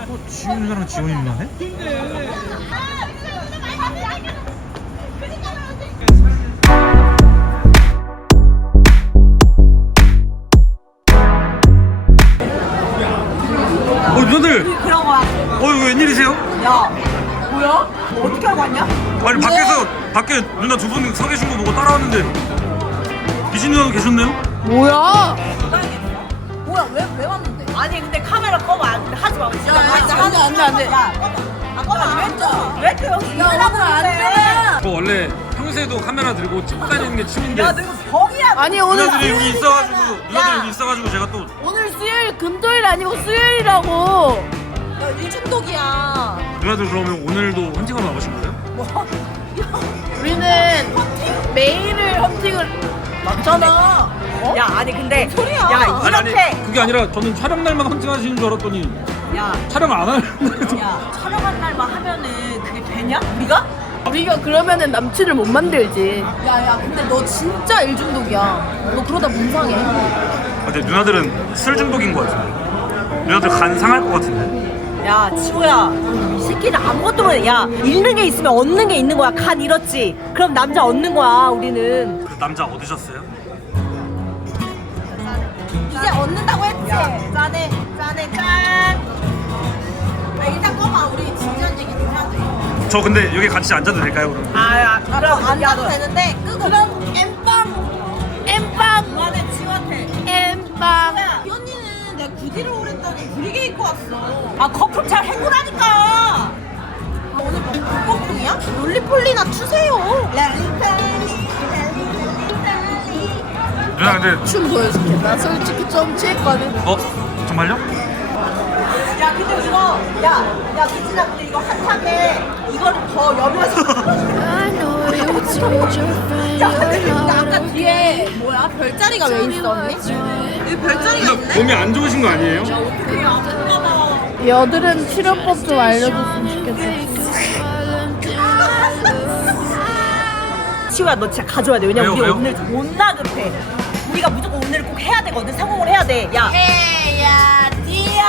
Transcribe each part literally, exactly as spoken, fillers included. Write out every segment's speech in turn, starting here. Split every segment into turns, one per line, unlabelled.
어, 지훈 누나랑 지원이 누나네? 어 누나들!
그런 거야.
어 이거 웬일이세요?
야, 뭐야? 어떻게 하고 왔냐?
아니 밖에서 밖에 누나 두 분 서 계신 거 보고 따라왔는데 비진 누나도 계셨네요?
뭐야?
뭐야? 왜, 왜 왔는데? 아니 근데 카메라 꺼봐. 안 돼. 하지 마. 진짜.
야, 야, 안 돼, 안 돼, 안 돼.
야, 꺼봐. 아, 꺼봐. 왜 또? 왜 또 여기
야,
일하고
오늘 안
있는데?
돼.
저 원래 평소에도 카메라 들고 찍고 다니는 게 취미인데
야, 너 이거 병이야.
아니 오늘
누나들이 여기
수요일이잖아.
있어가지고 누나들이 여기 있어가지고 제가 또
오늘 수요일 금토일 아니고 수요일이라고.
야, 일중독이야.
누나들 그러면 오늘도 헌팅하러 나가신 거예요?
뭐?
우리는 매일을 헌팅을 맞잖아. 어?
야, 아니 근데
소리야?
야,
아니 아니
이렇게
그게 아니라 저는 촬영 날만 헌팅하시는 줄 알았더니
야,
촬영 안 하는
야, 촬영한 날만 하면은 그게 되냐? 우리가?
우리가 그러면은 남친을 못 만들지. 야야, 근데 너 진짜 일중독이야. 너 그러다 문상해.
아, 근데 누나들은 술 중독인 거 같은데 누나들 간 상할 것 같은데
야, 지호야, 이 새끼는 아무것도 모르. 야, 잃는 게 있으면 얻는 게 있는 거야. 간 잃었지. 그럼 남자 얻는 거야. 우리는.
그 남자 얻으셨어요?
이제 얻는다고 했지. 짠해, 짠해, 짠. 야, 일단 꺼봐. 우리 진지한 얘기 좀 해야 돼.
저 근데 여기 같이 앉아도 될까요 그럼?
아, 야, 그럼 앉아도 되는데 끄고. 그럼 엠빵, 엠빵. 그만해, 지호한테.
엠빵.
이 언니는 내가 구디를 오랬더니 구리게 입고 왔어. 아, 커플 잘 해보라니까. 아, 오늘 뭐 북극풍이야? 롤리폴리나 추세요.
누나 근데
춤 보여줄게. 나 솔직히 좀 취했거든.
어? 정말요?
야, 근데 이거, 야, 야, 미진아, 근데 이거 핫하게 이거를 더 여면서. 야, 근데 아까 뒤에 뭐야? 별자리가 왜 있어, 언니? 여기 별자리가 있네?
몸이 안 좋으신 거 아니에요?
되게 아픈가 봐.
여드름 치료법 좀 알려줬으면 좋겠어.
치우야, 너 진짜 가져와야 돼. 왜냐면
왜요,
우리
왜요?
오늘 존나 급해. 우리가 무조건 오늘 꼭 해야 되거든. 성공을 해야 돼. 야.
해야 지야.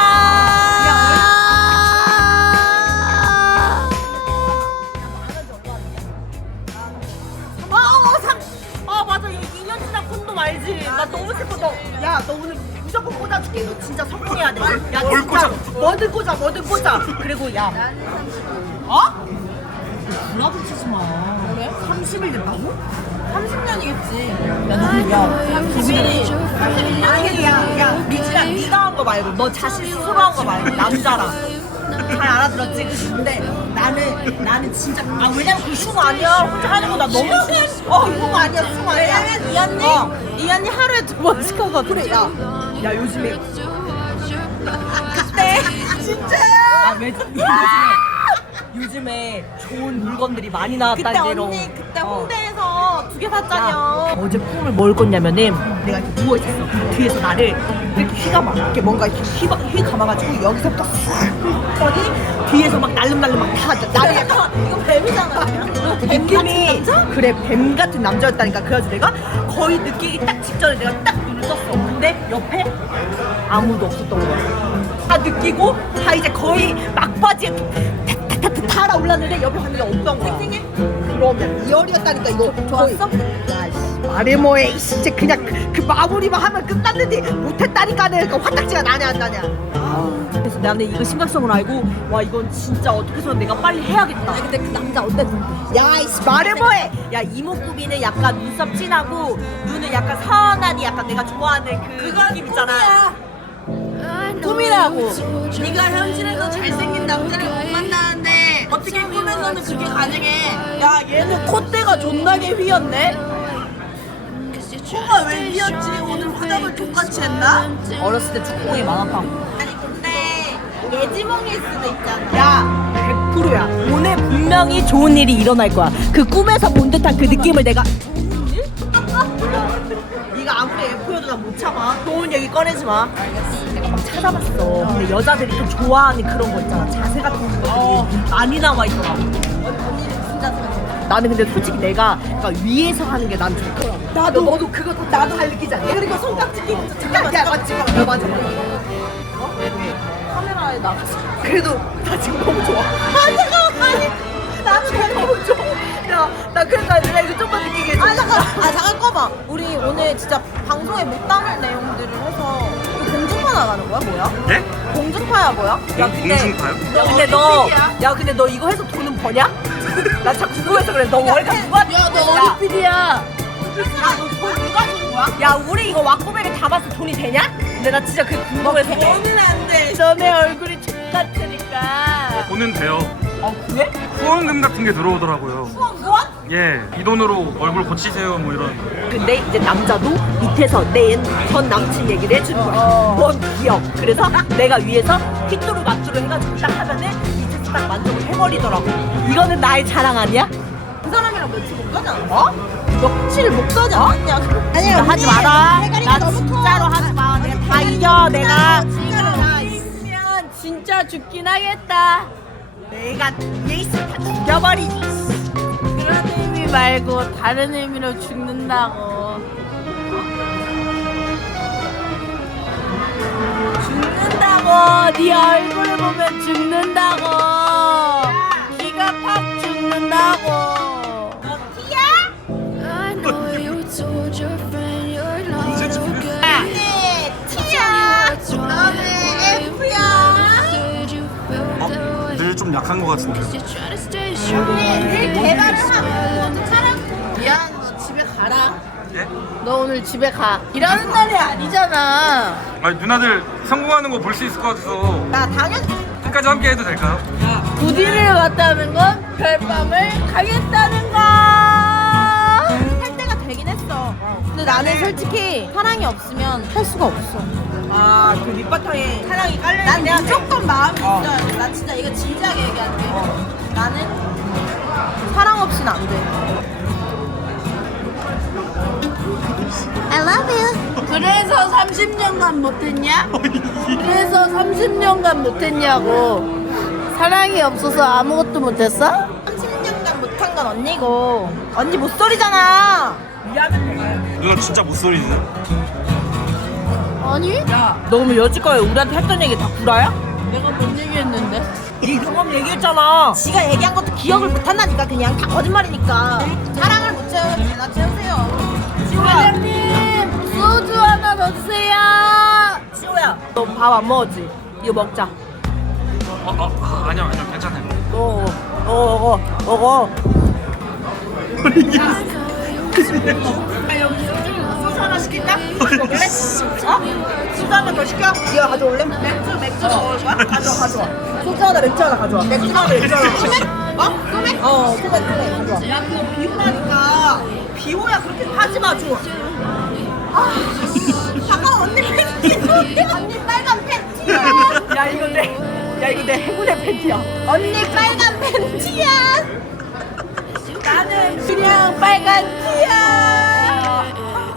아, 어, 삼. 아, 맞아. 이 년 지난 콘돔 알지? 나 너무 슬퍼. 너, 야, 너 오늘 무조건 꽂아줄게. 너 진짜 성공해야 돼. 야,
뭘
진짜
꽂아?
뭐든 꽂아, 뭐든 꽂아. 그리고 야. 어? 불화붙이지 마. 그래? 삼십 일 됐다고? 삼십 년이겠지. 야, 너, 야, 삼십 일이. 아니, 야, 야, 미진아, 네가 한 거 말고, 너 자신 스스로 한 거 말고, 남자랑. 잘 알아들었지? 그치? 근데 나는, 나는 진짜. 아, 왜냐면 그 흉 아니야. 혼자 하는 거 나 너무. 어, 흉 아니야, 흉 아니야. 이 언니? 어, 이 언니 하루에 두 번씩 하거든. 그래, 야. 야, 요즘에. 그때. 진짜야? 아, 왜, 요즘에. 요즘에 좋은 물건들이 많이 나왔다는
그때
게로.
언니 그때
어.
홍대에서 두 개 샀잖여.
야, 어제 꿈을 뭘 꿨냐면은 내가 이렇게 누워있었어. 뒤에서 나를 이렇게 휘가 막 이렇게 뭔가 이렇게 휘, 휘 감아가지고 여기서부터 쓱 떠니 뒤에서 막 날름날름 막 다 나를 약간
이거 뱀이잖아.
느낌이 그래 뱀 같은 남자였다니까. 그래가지고 내가 거의 느끼기 딱 직전에 내가 딱 눈을 떴어. 근데 옆에 아무도 없었던 거야. 다 느끼고 다 이제 거의 막바지에 탁탁탁탁 달아 올랐는데 옆에 봤는데 없던 거야.
쌩쌩해?
그러면 리얼이었다니까 이거.
좋았어?
야씨 말해 뭐해 이 진짜 그냥 그, 그 마무리만 하면 끝났는데 못했다니까는 그 화딱지가 나냐 안 나냐. 그래서 나는 이거 심각성을 알고 와 이건 진짜 어떻게 해서 내가 빨리 해야겠다.
아니 근데 그 남자 어땠는데?
야이씨 말해 뭐해. 야 이목구비는 약간 눈썹 진하고 눈은 약간 선하니 약간 내가 좋아하는 그 느낌 있잖아.
꿈이라고. 네가 현실에서 잘생긴 남자를 못 만나는데 어떻게 꿈에서는 그게 가능해?
야, 얘는 콧대가 존나게 휘었네.
코가 왜 휘었지? 오늘 화장을 똑같이 했나?
어렸을 때 축구공이 많았다고.
아니 근데 예지몽일 수도 있잖아.
야, 백 퍼센트야. 오늘 분명히 좋은 일이 일어날 거야. 그 꿈에서 본 듯한 그 느낌을 내가. 좋은 일? 네가 아무리 에프여도 나 못 참아. 좋은 얘기 꺼내지 마. 알겠어. 내가 막 찾아봤어. 근데 여자들이 또 좋아하는 그런 거 있잖아. 자세 같은 것들이 많이 나와 있더라고.
언니는 무슨 자세가?
나는 근데 솔직히 내가 그러니까 위에서 하는 게 난 좋더라고. 나도 너도 그거 나도 잘 느끼지 않냐? 그리고 손깍지 끼고 잠깐만. 야, 맞지? 야, 맞아. 어? 왜? 카메라 카메라에 나가서. 그래도 나 지금 너무 좋아. 아 잠깐만. 아니 나는 그냥 너무 좋아. 야나 그러니까 내가 이거 좀만 느끼게 해줘. 아 잠깐. 아 잠깐 꺼봐. 우리 오늘 진짜 방송에 못 담을 내용들을 해서 이거 공중파 나가는 거야 뭐야?
예?
공중파야 뭐야? 야 근데
공중파요?
야 근데 너 야 근데 너 이거 해서 돈은 버냐? 나 진짜 궁금해서 그래. 너 월급 누가?
야너 어디 필이야?
야너 돈 누가 준 거야? 야 우리 이거 왁구백에 담아서 돈이 되냐? 근데 나 진짜 그게 궁금해서 그래.
돈은 안 돼. 너네 얼굴이 똑같으니까.
돈은 돼요.
아 그래?
후원금 같은 게 들어오더라고요.
후원 후원?
예, 이 돈으로 얼굴 고치세요 뭐 이런.
근데 이제 남자도 밑에서 내 전 남친 얘기를 해주는 거야.
어.
뭔 기억. 그래서 내가 위에서 핏도루 맞도루 해가지고 딱 하면은 밑에서 딱 만족을 해버리더라고. 이거는 나의 자랑 아니야? 그 사람이랑 며칠 못 가지 않아? 어? 며칠 못 가지 않았냐? 아니야 하지 마라. 나 진짜로 하지 마. 내가 다 이겨 내가.
이면 진짜 죽긴 하겠다.
내가 위에 있으면 다 죽여버리지.
그런 의미 말고 다른 의미로 죽는다고. 죽는다고. 네 얼굴을 보면 죽는다고. 기가 팍 죽는다고.
I know you told your friend you're not okay.
네, 티야. 너는 F야.
Said you felt that way.
늘 좀 약한 것 같은데.
You're trying to stay strong.
늘 개발을 하면 사람. 미안, 너 집에 가라.
예?
너 오늘 집에 가. 일하는 날이 아니잖아.
아니 누나들 성공하는 거 볼 수 있을 것 같아서
나 당연히.
끝까지 함께 해도 될까요?
부디를 갔다는 건 별밤을 가겠다는 거. 할 때가 되긴 했어. 근데 나는 솔직히 사랑이 없으면 할 수가 없어.
아, 그 밑바탕에 사랑이 깔려. 난 무조건 마음이 있어야 돼. 나 진짜 이거 진지하게 얘기할게. 나는
사랑 없이는 안 돼.
I love you.
그래서 삼십 년간 못했냐? 그래서 삼십 년간 못했냐고. 사랑이 없어서 아무것도 못했어?
삼십 년간 못한 건 언니고. 언니 못소리잖아. 미안해.
누나 진짜 못소리네.
아니?
야, 너 그러면 여지껏 우리한테 했던 얘기 다 구라야?
내가 뭔 얘기했는데?
네 경험 얘기했잖아. 지가 얘기한 것도 기억을 못한다니까. 그냥 다 거짓말이니까. 사랑을 못 채우면 되나 채우세요.
사장님 소주 하나 더 주세요.
시호야, 너 밥 안 먹었지? 이거 먹자.
어, 어, 아, 아니요, 아니요, 괜찮아요.
먹어, 먹어, 먹어, 먹어. 소주 하나 시킬까? 먹을래? 어? 소주 하나 더 시켜? 네가 가져올래? 맥주, 맥주 먹을 거야? 가져와, 가져와. 소주 하나, 맥주 하나 가져와. 맥주 하나, 맥주 하나. 소맥? 어? 소맥? 어, 소맥, 소맥 가져와. 야, 그거 비호라니까. 비호야, 그렇게 하지 마, 줘. 아, 잠깐 언니 팬티. 언니 빨간 팬티야. 야, 이거 내, 야, 이거 내 해군의 팬티야. 언니 빨간 팬티야. 나는 그냥 빨간 티야.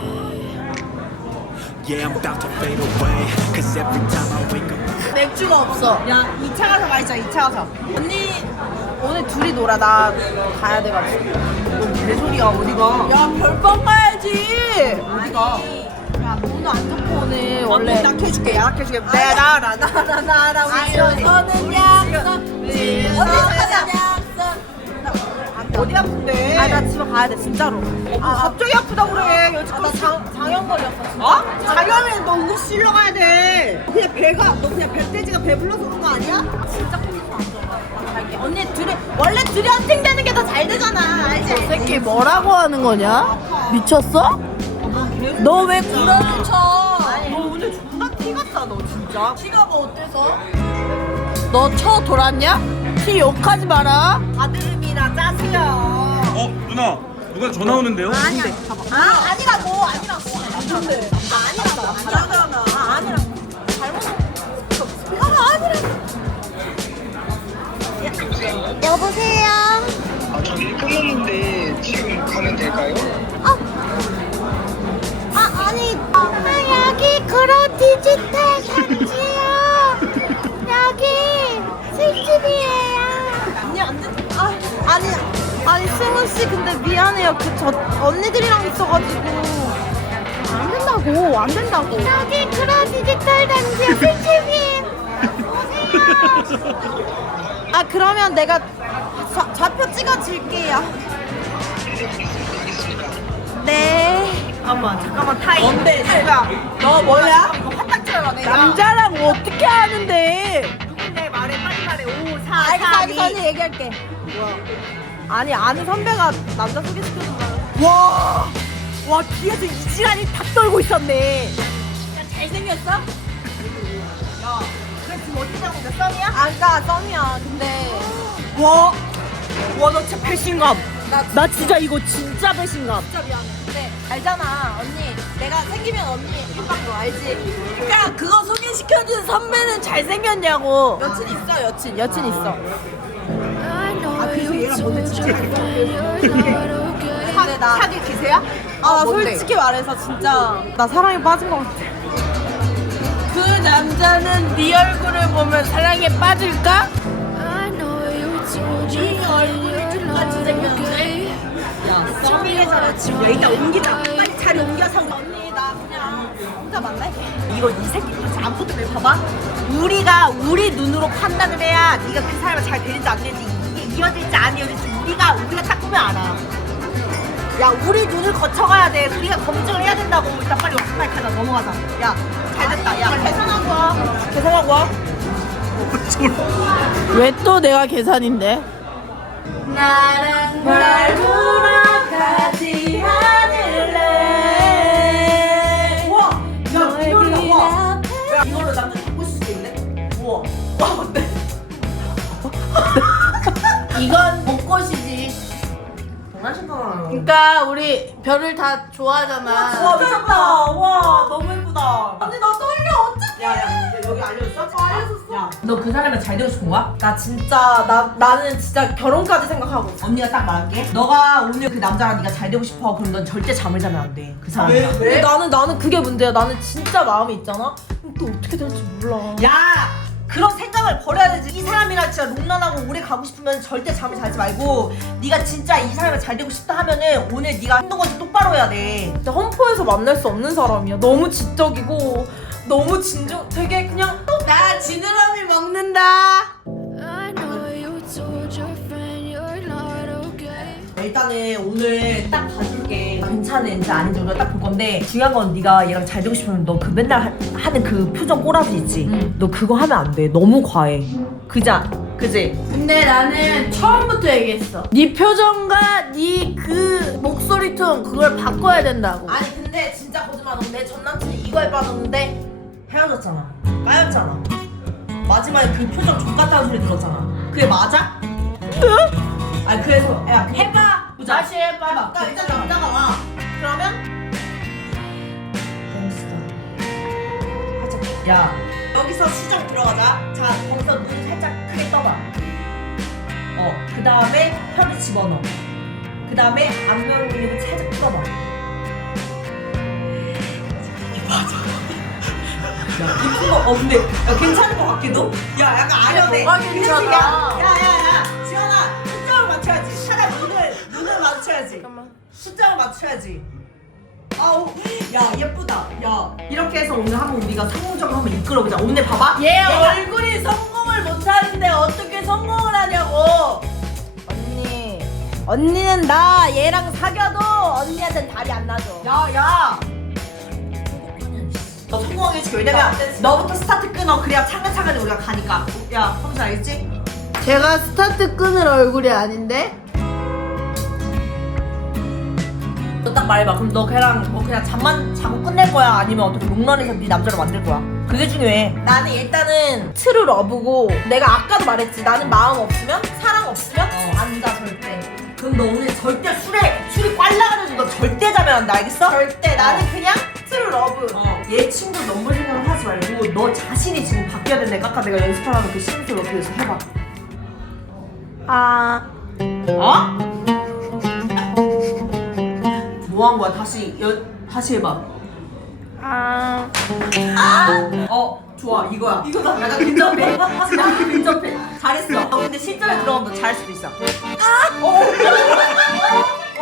Yeah, I'm about to fade away. Cause every time I wake up.
맥주가 없어.
야, 이 차 가서 마시자, 이 차 가서. 언니, 오늘 둘이 놀아. 나 가야 돼가지고. 내 소리야, 어디가?
야 별밤 가야지.
어디가?
야 몸도 안 좋고 오늘
원래
원래.
약해줄게, 약해줄게. 내가 나라, 나라, 나라.
아유서는 약속.
어디 가자. 어디 아픈데? 아, 나 집에 가야 돼, 진짜로. 아, 갑자기 아프다 그래. 여지껏 나 장, 장염 걸렸어. 진짜. 어? 장염에 너 응급실로 가야 돼. 너 그냥 배가, 너 그냥 뱃돼지가 배불러서 그런 거 아니야? 진짜 컨디션 안 좋아. 나 갈게. 언니 둘이, 원래 둘이 헌팅되는 게 더 잘 되잖아. 알지?
이 새끼 뭐라고 하는 거냐? 미쳤어? 너 왜 구라를 쳐?
너 오늘 존나 티 같다, 너 진짜.
티가 뭐 어때서? 너 쳐 돌았냐? 티 욕하지 마라.
아들이랑 짜세요.
어, 누나, 누가 전화 오는데요?
아니야. 아, 아니라고, 아니라고. 근데. 아, 아니라고. 아니라고. 아, 아니라고. 잘못. 아, 아니라고.
여보세요?
아, 저기 끝났는데 지금 가면 될까요?
어? 아, 아니. 아, 여기 그런 디지털 단지요. 여기 술집이에요.
아니, 안 돼. 아, 아니, 아니, 승우 씨, 근데 미안해요. 그, 저, 언니들이랑 있어가지고. 안 된다고, 안 된다고.
여기 그런 디지털 단지요. 술집이에요. 오세요.
아 그러면 내가 좌, 좌표 찍어줄게요. 네.
잠깐만 잠깐만 타임. 뭔데 누가? 너 뭐야? 이거 화딱지가 내
남자랑 뭐 어떻게 하는데?
누군데 말해 빨리 말해. 오 사
알겠어
삼
알겠어 언니
이.
얘기할게. 뭐야? 아니 아는 선배가 남자 소개시켜준다.
와. 와 뒤에서 이지란이 다 떨고 있었네.
야 잘생겼어?
야, 그래 지금 어떻게 하고 있어? 썸이야?
아까 썸이야. 근데
와. 와 너 진짜 배신감.
나
나 진짜 이거 진짜 배신감.
진짜 미안해. 근데 알잖아 언니. 내가 생기면 언니 일방 너 알지? 야 그거 소개시켜준 선배는 잘생겼냐고. 여친 있어 여친 여친 있어.
I know you told your friend you're not okay.
근데 나
사귈 기세야?
아, 나
뭔데?
솔직히 말해서 진짜 나 사랑에 빠진 것 같아. 그 남자는 네 얼굴을 보면 사랑에 빠질까?
I know you told your friend you're not okay.
야, 썸이래잖아 지금. 야, 이따 옮기자. 빨리 자리 옮겨서.
언니 나 그냥 혼자 만날게.
이거 이 새끼 진짜 아무것도 왜 봐봐? 우리가 우리 눈으로 판단을 해야 네가 그 사람을 잘 되는지 안 되는지 이게 이어질지 안 이어질지 우리가 우리가 딱 보면 알아. 야 우리 눈을 거쳐가야 돼. 우리가 검증을 해야 된다고. 일단 빨리 빨리 가자 넘어가자. 야 잘됐다. 야
계산하고 와.
계산하고 와.
왜 또 내가 계산인데? 나랑 날 보러 가지 않을래.
우와. 야 이걸로 와. 야 이걸로 남자 바꿀 수 있겠네. 우와. 와 어때?
이건 벚꽃이지.
장난친다.
그러니까 우리 별을 다 좋아하잖아.
와 미쳤다. 와 너무 예쁘다. 언니 나 떨려 어떡해. 야야 여기 알려줬어? 알려줬어. 야너 그 사람이랑 잘 되고 싶은 거야?
나 진짜 나 나는 진짜 결혼까지 생각하고 있어.
언니가 딱 말할게. 너가 오늘 그 남자랑 네가 잘 되고 싶어. 그럼 넌 절대 잠을 자면 안 돼. 그 사람이랑.
근데 나는 나는 그게 문제야. 나는 진짜 마음이 있잖아. 그럼 또 어떻게 될지 몰라.
야 그런 생각을 버려야 되지. 이 사람이랑 진짜 롱런하고 오래 가고 싶으면 절대 잠을 자지 말고 네가 진짜 이 사람이랑 잘 되고 싶다 하면은 오늘 네가 행동 건지 똑바로 해야 돼.
진짜 험포에서 만날 수 없는 사람이야. 너무 지적이고 너무 진정. 되게 그냥 나 지느러미 먹는다.
I know you told your friend you're not okay.
일단은 오늘 딱 봐줄게. 괜찮은지 아닌지 우리가 딱 볼 건데 중요한 건 네가 얘랑 잘 되고 싶으면 너 그 맨날 하, 하는 그 표정 꼬라지 있지?
응.
너 그거 하면 안 돼. 너무 과해. 그자? 그지?
근데 나는 처음부터 얘기했어. 네 표정과 네 그 목소리 톤 그걸 바꿔야 된다고. 아니 근데 진짜 거짓말 안 하고 내 전 남친이 이거에 빠졌는데
헤어졌잖아. 까였잖아. 마지막에 그 표정 족같다는 소리 들었잖아. 그게 맞아? 아니 그래서 야 해봐. 보자.
다시 해봐.
해봐. 그러니까 일단 남자가 와. 그러면 살짝 야 여기서 시작 들어가자. 자 거기서 눈 살짝 크게 떠봐. 어 그 다음에 혀를 집어넣어. 그 다음에 안면 올리고 살짝 떠봐. 이게 맞아. 야 이쁜 거. 어 근데 야 괜찮은 거 같기도. 야 약간 아련해.
뭐가 괜찮아?
야야야 지원아 초점을 맞춰야지. 사람 눈을 눈을 맞춰야지.
잠깐만.
숫자를 맞춰야지. 아우 야 예쁘다. 야 이렇게 해서 오늘 한번 우리가 성공적으로 한번 이끌어보자. 오늘 봐봐.
얘
얘가-
얼굴이 성공을 못하는데 어떻게 성공을 하냐고. 언니 언니는 나 얘랑 사귀어도 언니한테는 달이 안 나죠.
야 야. 너 성공하겠지. 왜냐면 너부터 스타트 끊어. 그래야 차근차근히 우리가 가니까. 야 성수 알겠지?
제가 스타트 끊을 얼굴이 아닌데?
너 딱 말해봐. 그럼 너 걔랑 뭐 그냥 잠만 자고 끝낼 거야? 아니면 어떻게 롱런해서 네 남자로 만들 거야? 그게 중요해.
나는 일단은 트루 러브고 내가 아까도 말했지. 나는 마음 없으면 사랑 없으면 안 자 절대.
그럼 너 오늘 절대 술에 술이 꽐라가지고 너 절대 자면 안 돼. 알겠어?
절대 나는 그냥 트루 러브.
어, 얘 친구 넘볼 생각을 하지 말고 너 자신이 지금 바뀌어야 된다. 깎아 내가 연습하라고 그 심술 어떻게 해서 해봐.
아
어? 뭐 한 거야? 다시 연 다시 해봐.
아.
어 좋아 이거야. 이거다. 약간 근접해. 약간 근접해. 잘했어. 어, 근데 실전에 들어가면 너 잘할 수도 있어. 아! 어? 어? 어?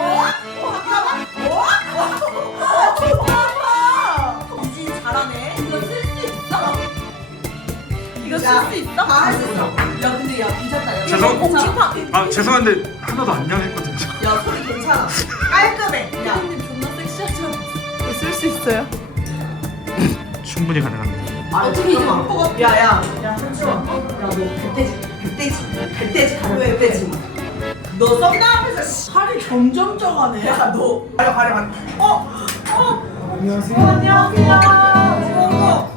어? 이진 잘하네. 이거 쓸 수 있어. 이거 쓸 쓸 수 있어? 다 할 수 있어. 야 근데 야 괜찮다. 야,
죄송-
공중파.
아 죄송한데 하나도 안 양했거든요.
야 소리 괜찮아. 깔끔해. 야
선생님 존나 섹시하죠? 쓸 수 있어요?
충분히 가능합니다.
어떻게 이제 못 야야 야 잠시만. 야너 뱃돼지 뱃돼지 뱃돼지 가려 뱃돼지. 너 썸나 앞에서 씨, 살이 점점 쪄가네. 야너 가려 가려 가려. 어 어. 안녕하세요. 안녕하세요. 어머.